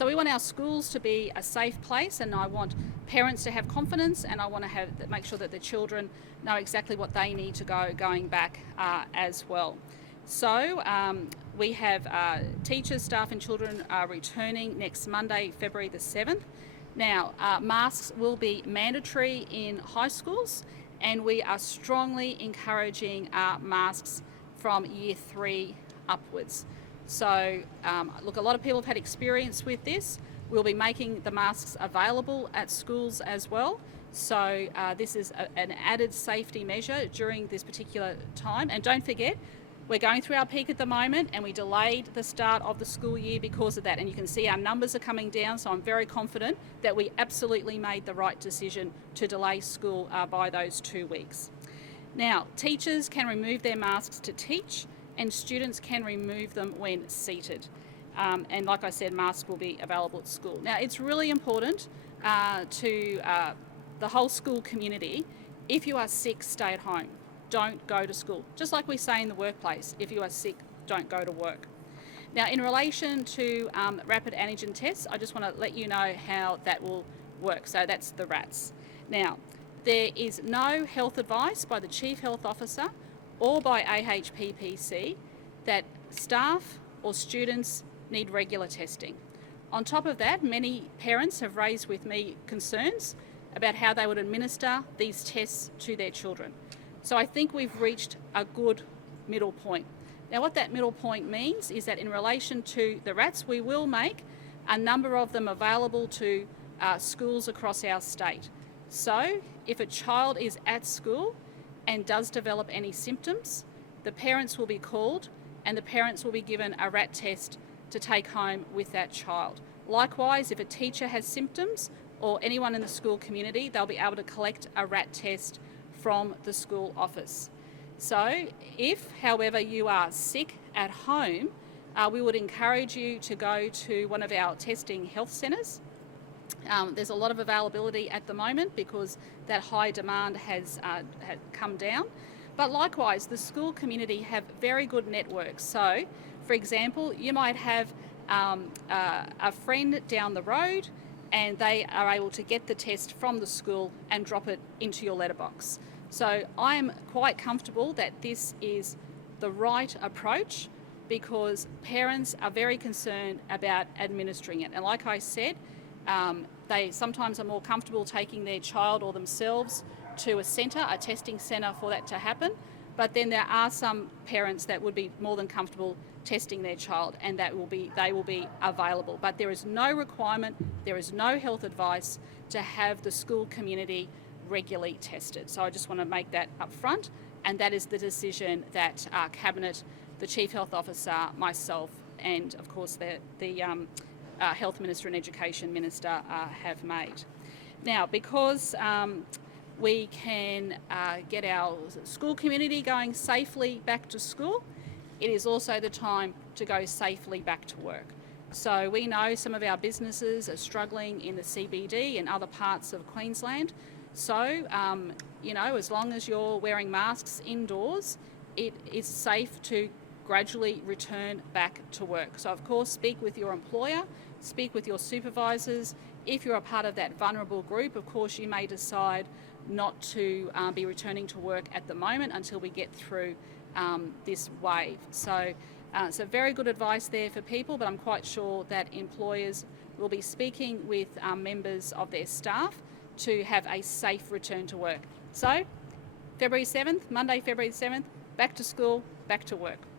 So we want our schools to be a safe place, and I want parents to have confidence, and I want to make sure that the children know exactly what they need to going back as well. So we have teachers, staff and children returning next Monday, February the 7th. Now, masks will be mandatory in high schools, and we are strongly encouraging masks from year 3 upwards. So look, a lot of people have had experience with this. We'll be making the masks available at schools as well. So this is an added safety measure during this particular time. And don't forget, we're going through our peak at the moment, and we delayed the start of the school year because of that. And you can see our numbers are coming down, so I'm very confident that we absolutely made the right decision to delay school by those 2 weeks. Now, teachers can remove their masks to teach, and students can remove them when seated. And like I said, masks will be available at school. Now, it's really important to the whole school community, if you are sick, stay at home. Don't go to school. Just like we say in the workplace, if you are sick, don't go to work. Now, in relation to rapid antigen tests, I just want to let you know how that will work. So that's the RATs. Now, there is no health advice by the Chief Health Officer or by AHPPC that staff or students need regular testing. On top of that, many parents have raised with me concerns about how they would administer these tests to their children. So I think we've reached a good middle point. Now, what that middle point means is that in relation to the RATs, we will make a number of them available to schools across our state. So if a child is at school and does develop any symptoms, the parents will be called and the parents will be given a RAT test to take home with that child. Likewise, if a teacher has symptoms or anyone in the school community, they'll be able to collect a RAT test from the school office. So if, however, you are sick at home, we would encourage you to go to one of our testing health centres. There's a lot of availability at the moment because that high demand has come down. But likewise, the school community have very good networks. So, for example, you might have a friend down the road and they are able to get the test from the school and drop it into your letterbox. So I am quite comfortable that this is the right approach because parents are very concerned about administering it. And like I said, they sometimes are more comfortable taking their child or themselves to a centre, a testing centre for that to happen. But then there are some parents that would be more than comfortable testing their child, and they will be available. But there is no requirement, there is no health advice to have the school community regularly tested. So I just want to make that up front, and that is the decision that Cabinet, the Chief Health Officer, myself, and of course the Health Minister and Education Minister have made. Now, because we can get our school community going safely back to school, it is also the time to go safely back to work. So we know some of our businesses are struggling in the CBD and other parts of Queensland. So, you know, as long as you're wearing masks indoors, it is safe to gradually return back to work. So, of course, speak with your employer, speak with your supervisors. If you're a part of that vulnerable group, of course, you may decide not to be returning to work at the moment until we get through this wave. So very good advice there for people, but I'm quite sure that employers will be speaking with members of their staff to have a safe return to work. So February 7th, Monday, February 7th, back to school, back to work.